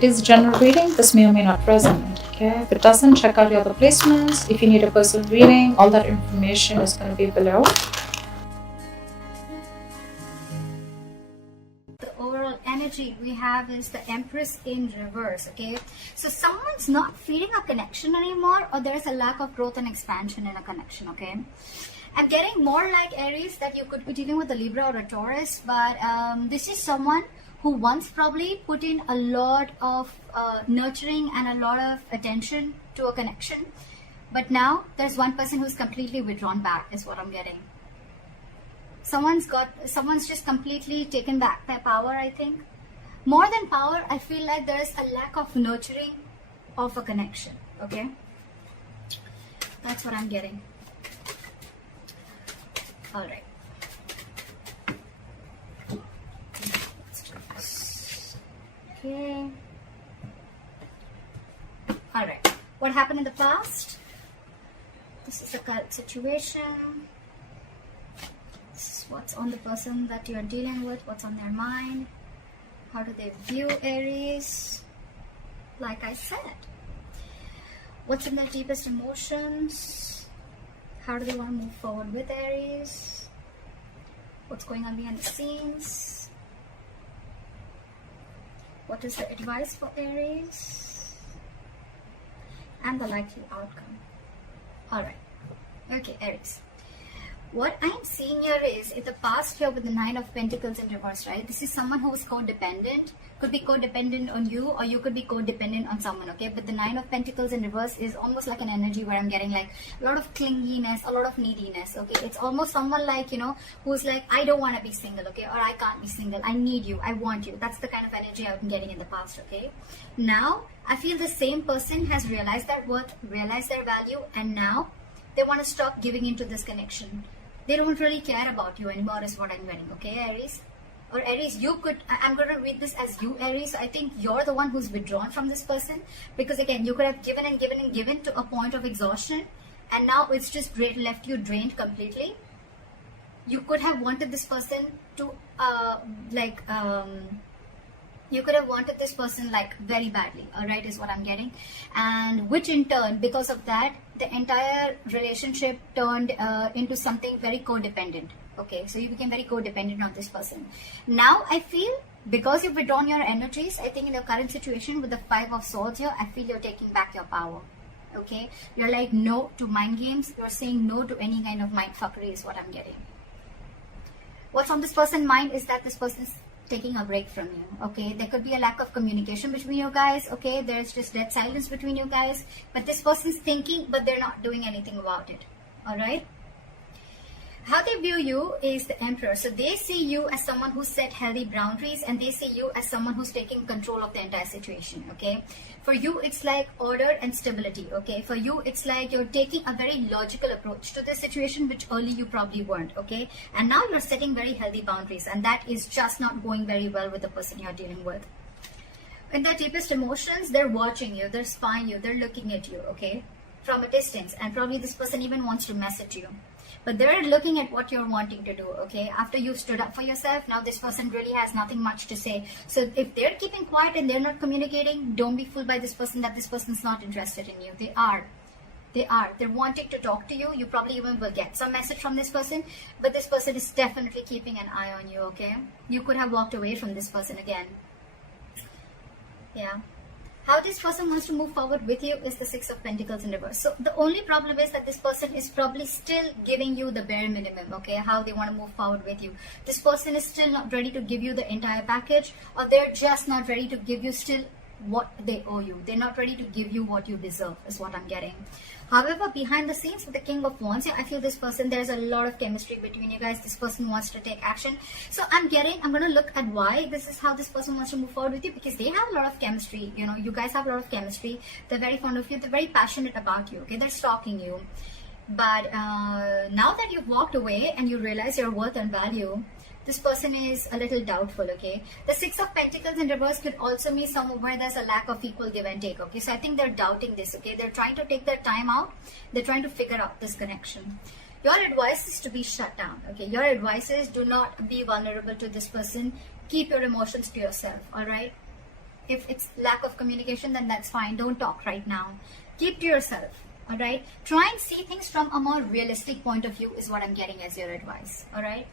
It is general reading. This may or may not resonate. Okay, if it doesn't, check out your other placements. If you need a personal reading, all that information is going to be below. Overall energy we have is the Empress in reverse. Okay, so someone's not feeling a connection anymore, or there's a lack of growth and expansion in a connection. Okay, I'm getting more like Aries that you could be dealing with a Libra or a Taurus, but this is someone who once probably put in a lot of nurturing and a lot of attention to a connection, but now there's one person who's completely withdrawn back is what I'm getting. Someone's just completely taken back their power. I think more than power, I feel like there's a lack of nurturing of a connection. Okay, that's what I'm getting. All right, let's do this. Okay, all right, what happened in the past? This is the current situation. What's on the person that you're dealing with, what's on their mind, how do they view Aries? Like I said, what's in their deepest emotions, how do they want to move forward with Aries, what's going on behind the scenes, what is the advice for Aries, and the likely outcome. Alright, okay, Aries. What I'm seeing here is, in the past here with the Nine of Pentacles in reverse, right? This is someone who is codependent. Could be codependent on you, or you could be codependent on someone, okay? But the Nine of Pentacles in reverse is almost like an energy where I'm getting like a lot of clinginess, a lot of neediness, okay? It's almost someone like, you know, who's like, I don't want to be single, okay? Or I can't be single. I need you. I want you. That's the kind of energy I've been getting in the past, okay? Now, I feel the same person has realized their worth, realized their value, and now they want to stop giving into this connection. They don't really care about you anymore is what I'm getting, okay, Aries? Or Aries, you could, I'm going to read this as you, Aries. I think you're the one who's withdrawn from this person, because again, you could have given and given and given to a point of exhaustion, and now it's just left you drained completely. You could have wanted this person to, you could have wanted this person like very badly, all right, is what I'm getting. And which in turn, because of that, the entire relationship turned into something very codependent. Okay, so you became very codependent on this person. Now I feel, because you've withdrawn your energies, I think in your current situation with the Five of Swords here, I feel you're taking back your power. Okay, you're like no to mind games. You're saying no to any kind of mind fuckery is what I'm getting. What's on this person's mind is that this person's taking a break from you. Okay, there could be a lack of communication between you guys. Okay, there's just dead silence between you guys, but this person's thinking, but they're not doing anything about it. All right, how they view you is the Emperor. So they see you as someone who set healthy boundaries, and they see you as someone who's taking control of the entire situation. Okay, for you it's like order and stability. Okay, for you it's like you're taking a very logical approach to this situation, which early you probably weren't. Okay, and now you're setting very healthy boundaries, and that is just not going very well with the person you're dealing with. In their deepest emotions, they're watching you, they're spying you, they're looking at you, okay, from a distance, and probably this person even wants to message you. But they're looking at what you're wanting to do, okay? After you've stood up for yourself, now this person really has nothing much to say. So if they're keeping quiet and they're not communicating, don't be fooled by this person that this person's not interested in you. They are. They're wanting to talk to you. You probably even will get some message from this person, but this person is definitely keeping an eye on you, okay? You could have walked away from this person again. Yeah. How this person wants to move forward with you is the Six of Pentacles in reverse. So the only problem is that this person is probably still giving you the bare minimum, okay, how they want to move forward with you. This person is still not ready to give you the entire package, or they're just not ready to give you still what they owe you. They're not ready to give you what you deserve is what I'm getting. However, behind the scenes with the King of Wands, I feel this person, there's a lot of chemistry between you guys. This person wants to take action. So I'm going to look at why this is how this person wants to move forward with you, because they have a lot of chemistry. You know, you guys have a lot of chemistry. They're very fond of you. They're very passionate about you. Okay, they're stalking you. But now that you've walked away and you realize your worth and value, this person is a little doubtful, okay? The Six of Pentacles in reverse could also mean somewhere where there's a lack of equal give and take, okay? So I think they're doubting this, okay? They're trying to take their time out. They're trying to figure out this connection. Your advice is to be shut down, okay? Your advice is do not be vulnerable to this person. Keep your emotions to yourself, all right? If it's lack of communication, then that's fine. Don't talk right now. Keep to yourself. All right. Try and see things from a more realistic point of view is what I'm getting as your advice. All right.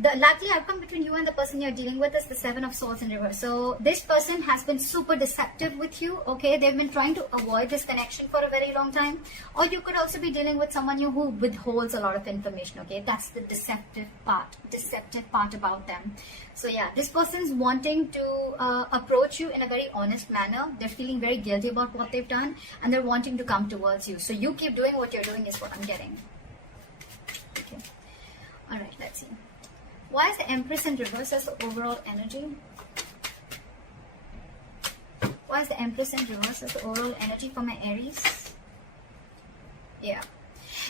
The likely outcome between you and the person you're dealing with is the Seven of Swords in reverse. So this person has been super deceptive with you. Okay, they've been trying to avoid this connection for a very long time. Or you could also be dealing with someone who withholds a lot of information. Okay, that's the deceptive part about them. So yeah, this person's wanting to approach you in a very honest manner. They're feeling very guilty about what they've done, and they're wanting to come towards you. So you keep doing what you're doing is what I'm getting. Okay. All right, let's see. Why is the Empress in reverse as the overall energy? Why is the Empress in reverse as the overall energy for my Aries? Yeah.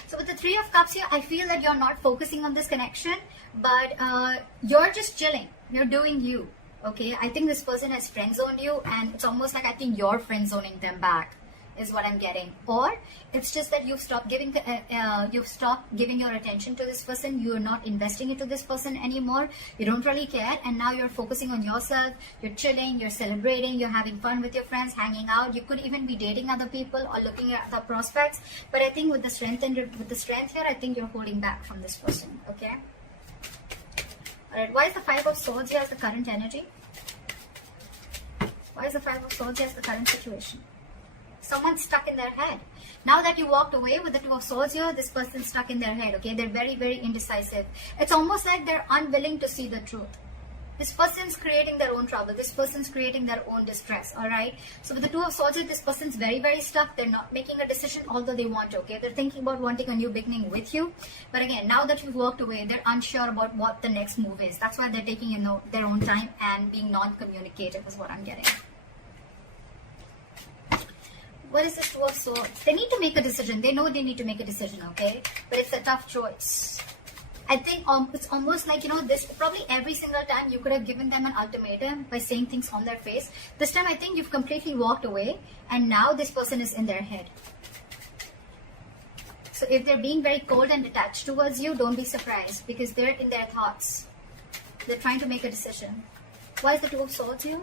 So with the Three of Cups here, I feel that you're not focusing on this connection, but you're just chilling. You're doing you. Okay. I think this person has friend zoned you, and it's almost like I think you're friend zoning them back. Is what I'm getting. Or it's just that you've stopped giving your attention to this person. You're not investing into this person anymore. You don't really care, and now you're focusing on yourself. You're chilling, you're celebrating, you're having fun with your friends, hanging out. You could even be dating other people or looking at other prospects. But I think with the strength here, I think you're holding back from this person. Okay. All right. Why is the Five of Swords here as the current energy? Why is the Five of Swords here as the current situation? Someone's stuck in their head. Now that you walked away with the Two of Swords here, this person's stuck in their head, okay? They're very, very indecisive. It's almost like they're unwilling to see the truth. This person's creating their own trouble. This person's creating their own distress, all right? So with the Two of Swords here, this person's very, very stuck. They're not making a decision, although they want to, okay? They're thinking about wanting a new beginning with you. But again, now that you've walked away, they're unsure about what the next move is. That's why they're taking, their own time and being non-communicative is what I'm getting. What is this Two of Swords? They need to make a decision. They know they need to make a decision, okay? But it's a tough choice. I think it's almost like, this probably every single time you could have given them an ultimatum by saying things on their face. This time I think you've completely walked away, and now this person is in their head. So if they're being very cold and detached towards you, don't be surprised, because they're in their thoughts. They're trying to make a decision. Why is the Two of Swords here?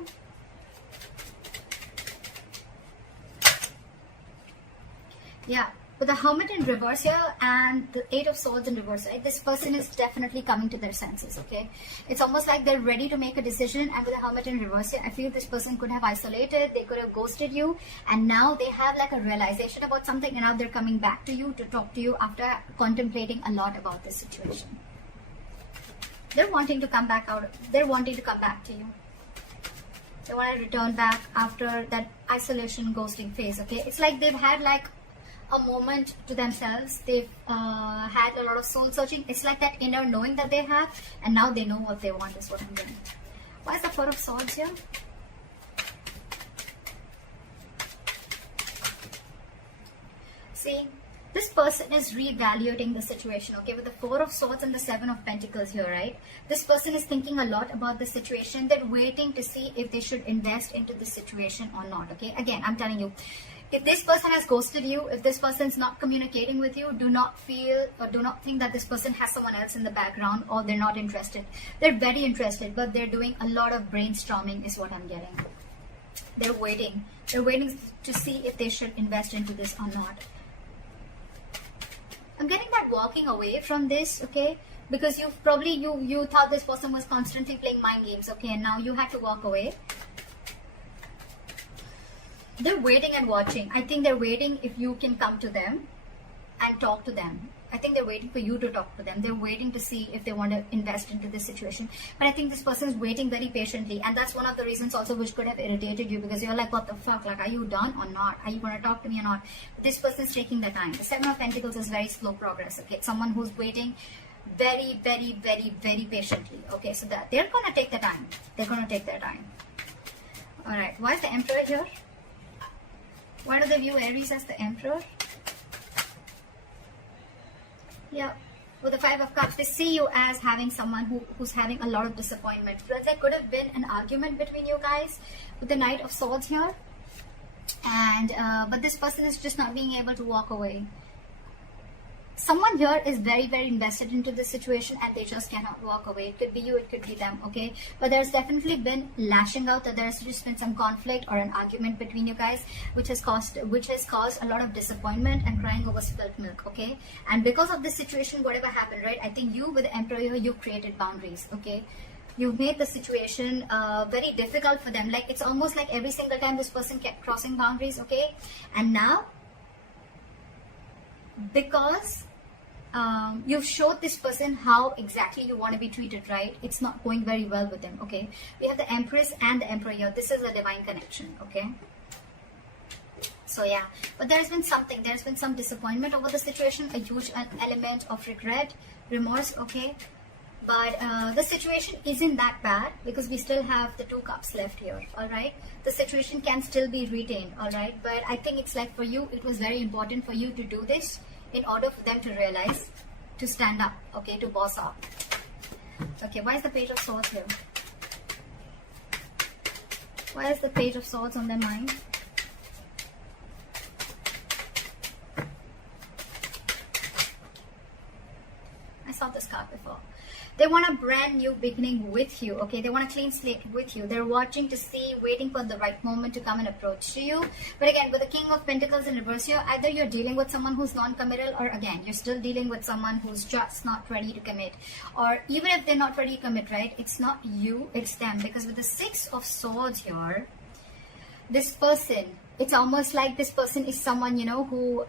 Yeah, with the Hermit in reverse here and the Eight of Swords in reverse, right? This person is definitely coming to their senses, okay? It's almost like they're ready to make a decision, and with the Hermit in reverse here, I feel this person could have isolated, they could have ghosted you, and now they have like a realization about something, and now they're coming back to you to talk to you after contemplating a lot about this situation. They're wanting to come back they're wanting to come back to you. They want to return back after that isolation ghosting phase, okay? It's like they've had like a moment to themselves. They've had a lot of soul searching. It's like that inner knowing that they have, and now they know what they want is what I'm getting. Why is the Four of Swords here? See, this person is reevaluating the situation, okay? With the Four of Swords and the Seven of Pentacles here, right? This person is thinking a lot about the situation. They're waiting to see if they should invest into the situation or not, okay? Again, I'm telling you, if this person has ghosted you, if this person's not communicating with you, do not feel or do not think that this person has someone else in the background or they're not interested. They're very interested, but they're doing a lot of brainstorming is what I'm getting. They're waiting. They're waiting to see if they should invest into this or not. I'm getting that walking away from this, okay? Because you've probably, you thought this person was constantly playing mind games, okay? And now you had to walk away. They're waiting and watching. I think they're waiting if you can come to them and talk to them. I think they're waiting for you to talk to them. They're waiting to see if they want to invest into this situation. But I think this person is waiting very patiently. And that's one of the reasons also which could have irritated you, because you're like, what the fuck? Like, are you done or not? Are you going to talk to me or not? But this person is taking the time. The Seven of Pentacles is very slow progress. Okay, it's someone who's waiting very, very, very, very patiently. Okay, so that they're going to take the time. They're going to take their time. All right. Why is the Emperor here? Why do they view Aries as the Emperor? Yeah, with the Five of Cups, they see you as having someone who's having a lot of disappointment. There could have been an argument between you guys with the Knight of Swords here. And but this person is just not being able to walk away. someone here is very, very invested into this situation and they just cannot walk away. It could be you, it could be them, okay? But there's definitely been lashing out, that there's just been some conflict or an argument between you guys, which has caused a lot of disappointment and crying over spilt milk, okay? And because of this situation, whatever happened, right? I think you with the Emperor here, you created boundaries, okay? You've made the situation very difficult for them. Like, it's almost like every single time this person kept crossing boundaries, okay? And now, because you've showed this person how exactly you want to be treated, right? It's not going very well with them, okay? We have the Empress and the Emperor here. This is a divine connection, okay? So yeah, but there's been some disappointment over the situation, a huge element of regret, remorse, okay? But the situation isn't that bad because we still have the 2 cups left here, all right? The situation can still be retained, all right? But I think it's like for you, it was very important for you to do this in order for them to realize, to stand up, okay, to boss up. Okay, why is the Page of Swords here? Why is the Page of Swords on their mind? I saw this card before. They want a brand new beginning with you, okay? They want a clean slate with you. They're watching to see, waiting for the right moment to come and approach to you. But again, with the King of Pentacles in reverse here, either you're dealing with someone who's non-committal, or again, you're still dealing with someone who's just not ready to commit. Or even if they're not ready to commit, right? It's not you, it's them. Because with the 6 of Swords here, this person, it's almost like this person is someone, you know, who,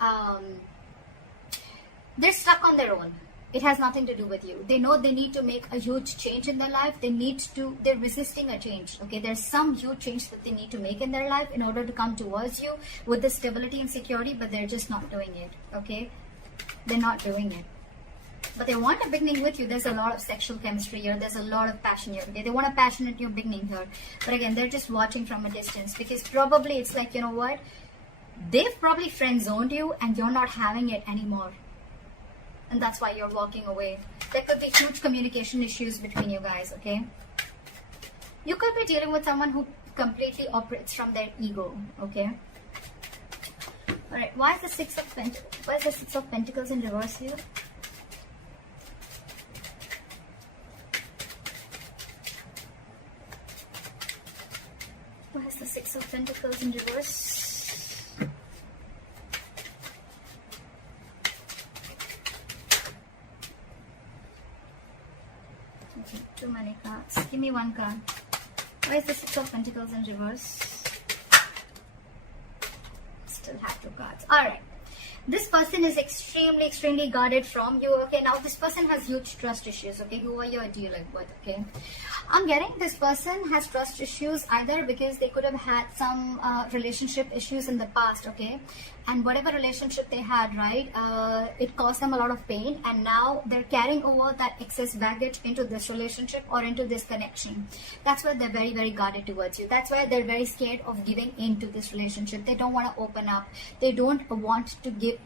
they're stuck on their own. It has nothing to do with you. They know they need to make a huge change in their life. They're resisting a change, okay? There's some huge change that they need to make in their life in order to come towards you with the stability and security, but they're just not doing it, okay? They're not doing it. But they want a beginning with you. There's a lot of sexual chemistry here. There's a lot of passion here, okay? They want a passionate new beginning here. But again, they're just watching from a distance because probably it's like, you know what? They've probably friend-zoned you and you're not having it anymore. And that's why you're walking away. There could be huge communication issues between you guys, okay? You could be dealing with someone who completely operates from their ego, okay? Alright, why is the Six of Pentacles in reverse here? Why is the Six of Pentacles in reverse? Too many cards. Give me one card. Why is the Six of Pentacles in reverse? Still have 2 cards. Alright. This person is extremely guarded from you. Okay, now this person has huge trust issues. Okay, who are you dealing with? Okay, I'm getting this person has trust issues either because they could have had some relationship issues in the past. Okay, and whatever relationship they had, right, it caused them a lot of pain, and now they're carrying over that excess baggage into this relationship or into this connection. That's why they're very guarded towards you. That's why they're very scared of giving into this relationship. They don't want to open up. They don't want to give.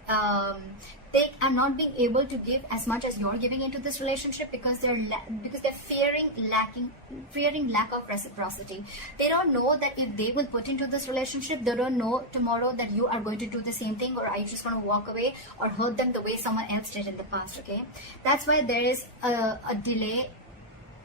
They are not being able to give as much as you're giving into this relationship because they're fearing lack of reciprocity. They don't know that if they will put into this relationship, they don't know tomorrow that you are going to do the same thing, or are you just going to walk away or hurt them the way someone else did in the past. Okay, that's why there is a delay,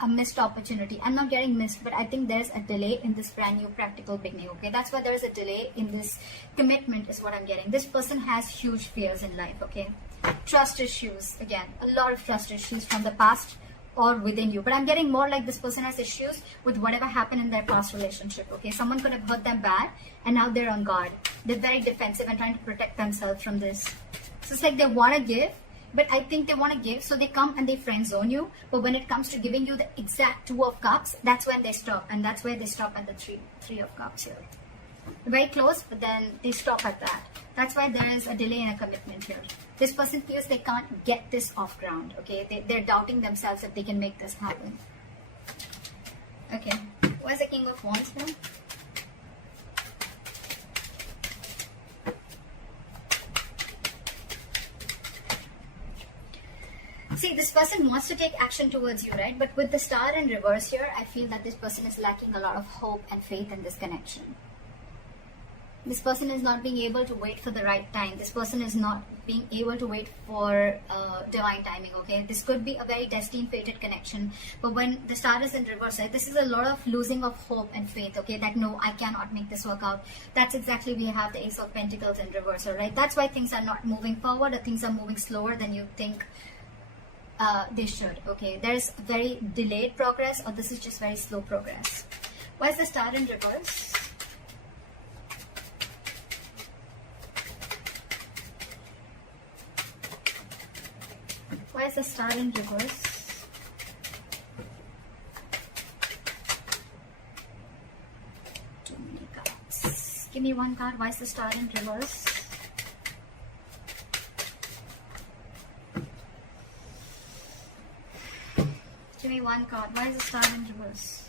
a missed opportunity. I'm not getting missed, but I think there's a delay in this brand new practical beginning. Okay, that's why there's a delay in this commitment is what I'm getting. This person has huge fears in life. Okay, trust issues, again, a lot of trust issues from the past or within you, but I'm getting more like this person has issues with whatever happened in their past relationship. Okay, someone could have hurt them bad and now they're on guard. They're very defensive and trying to protect themselves from this. So it's like they want to give, but I think they want to give, so they come and they friend zone you. But when it comes to giving you the exact 2 of cups, that's when they stop. And that's where they stop at the three of cups here. Very close, but then they stop at that. That's why there is a delay in a commitment here. This person feels they can't get this off ground. Okay, they're doubting themselves if they can make this happen. Okay, where's the King of Wands now? See, this person wants to take action towards you, right? But with the Star in reverse here, I feel that this person is lacking a lot of hope and faith in this connection. This person is not being able to wait for the right time. This person is not being able to wait for divine timing, okay? This could be a very destined, fated connection. But when the star is in reverse, right, this is a lot of losing of hope and faith, okay? That no, I cannot make this work out. That's exactly, we have the Ace of Pentacles in reverse, right? That's why things are not moving forward, or things are moving slower than you think they should, okay? There is very delayed progress, or this is just very slow progress. Why is the star in reverse? Why is the star in reverse? Too many cards. Give me one card. Why is the star in reverse? Give me one card. Why is the star in reverse?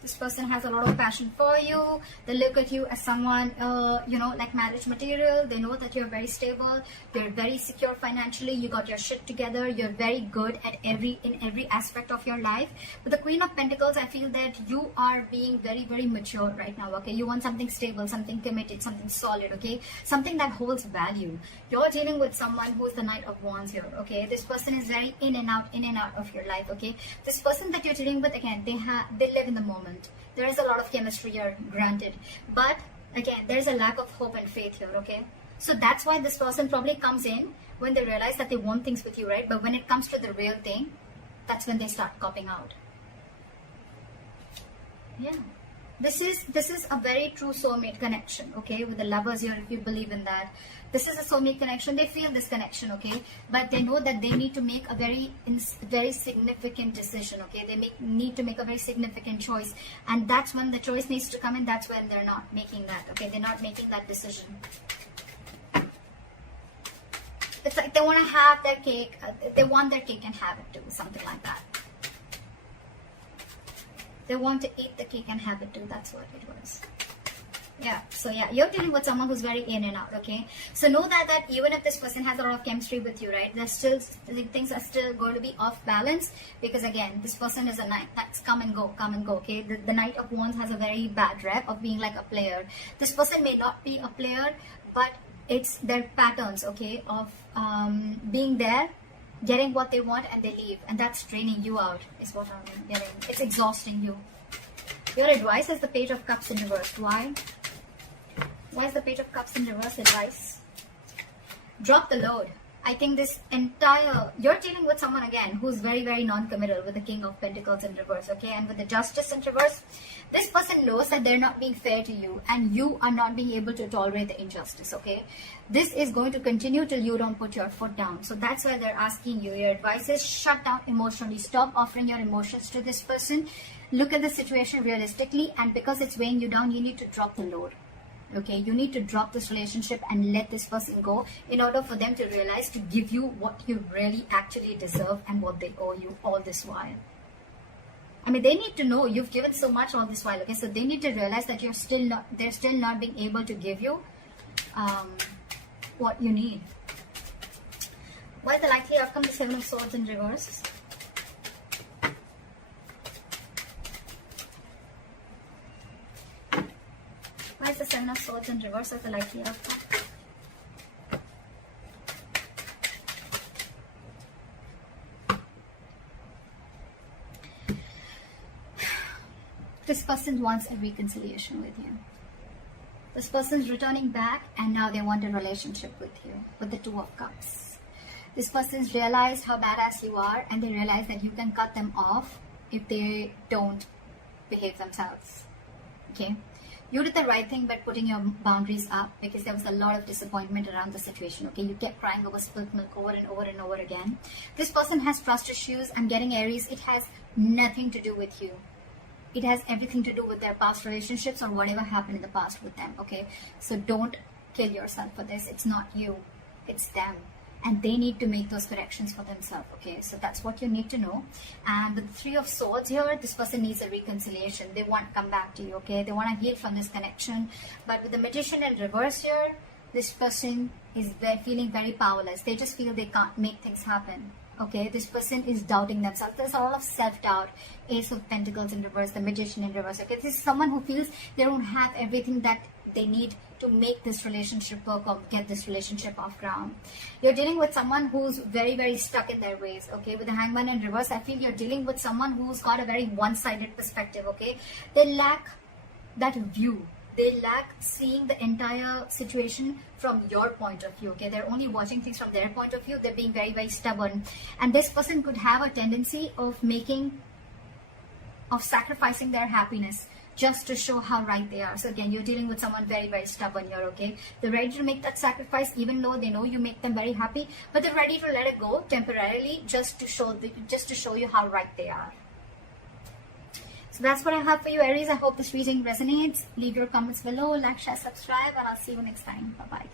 This person has a lot of passion for you. They look at you as someone, like marriage material. They know that you're very stable. You're very secure financially. You got your shit together. You're very good at in every aspect of your life. But the Queen of Pentacles, I feel that you are being very, very mature right now, okay? You want something stable, something committed, something solid, okay? Something that holds value. You're dealing with someone who is the Knight of Wands here, okay? This person is very in and out of your life, okay? This person that you're dealing with, again, they live in the moment. There is a lot of chemistry here, granted, but again, there is a lack of hope and faith here, okay? So that's why this person probably comes in when they realize that they want things with you, right? But when it comes to the real thing, that's when they start copping out. Yeah, this is a very true soulmate connection, okay? With the lovers here, if you believe in that, this is a soulmate connection. They feel this connection, okay? But they know that they need to make a very significant decision, okay? They need to make a very significant choice, and that's when the choice needs to come in. That's when they're not making that, okay? They're not making that decision. It's like they want to have their cake. They want their cake and have it too, something like that. They want to eat the cake and have it too. That's what it was. Yeah, so yeah, you're dealing with someone who's very in and out, okay? So know that even if this person has a lot of chemistry with you, right, there's still, things are still going to be off balance, because again, this person is a knight that's come and go, okay? The Knight of Wands has a very bad rep of being like a player. This person may not be a player, but it's their patterns, okay, of being there, getting what they want, and they leave, and that's draining you out, is what I'm getting. It's exhausting you. Your advice is the Page of Cups in reverse. Why? Why is the Page of Cups in reverse advice? Drop the load. I think this entire, you're dealing with someone again who's very, very non-committal, with the King of Pentacles in reverse, okay? And with the Justice in reverse, this person knows that they're not being fair to you, and you are not being able to tolerate the injustice, okay? This is going to continue till you don't put your foot down. So that's why they're asking you. Your advice is shut down emotionally. Stop offering your emotions to this person. Look at the situation realistically, and because it's weighing you down, you need to drop the load. Okay, you need to drop this relationship and let this person go, in order for them to realize to give you what you really actually deserve and what they owe you all this while. I mean, they need to know you've given so much all this while, okay? So they need to realize that they're still not being able to give you what you need. What is the likely outcome? The Seven of Swords in reverse. Why is the Seven of Swords in reverse as the likely outcome? This person wants a reconciliation with you. This person's returning back, and now they want a relationship with you, with the Two of Cups. This person's realized how badass you are, and they realize that you can cut them off if they don't behave themselves. Okay? You did the right thing by putting your boundaries up, because there was a lot of disappointment around the situation, okay? You kept crying over spilt milk over and over and over again. This person has trust issues. I'm getting Aries. It has nothing to do with you. It has everything to do with their past relationships or whatever happened in the past with them, okay? So don't kill yourself for this. It's not you. It's them. And they need to make those corrections for themselves, okay? So that's what you need to know. And with the Three of Swords here, this person needs a reconciliation. They want to come back to you, okay? They want to heal from this connection. But with the Magician in reverse here, this person is feeling very powerless. They just feel they can't make things happen, okay? This person is doubting themselves. There's a lot of self-doubt. Ace of Pentacles in reverse, the Magician in reverse, okay? This is someone who feels they don't have everything that they need to make this relationship work or get this relationship off ground. You're dealing with someone who's very, very stuck in their ways, okay? With the Hangman in reverse, I feel you're dealing with someone who's got a very one-sided perspective, okay? They lack that view. They lack seeing the entire situation from your point of view, okay? They're only watching things from their point of view. They're being very, very stubborn. And this person could have a tendency of sacrificing their happiness just to show how right they are. So again, you're dealing with someone very, very stubborn here, okay? They're ready to make that sacrifice even though they know you make them very happy, but they're ready to let it go temporarily just to show you how right they are. So that's what I have for you, Aries. I hope this reading resonates. Leave your comments below, like, share, subscribe, and I'll see you next time. Bye-bye.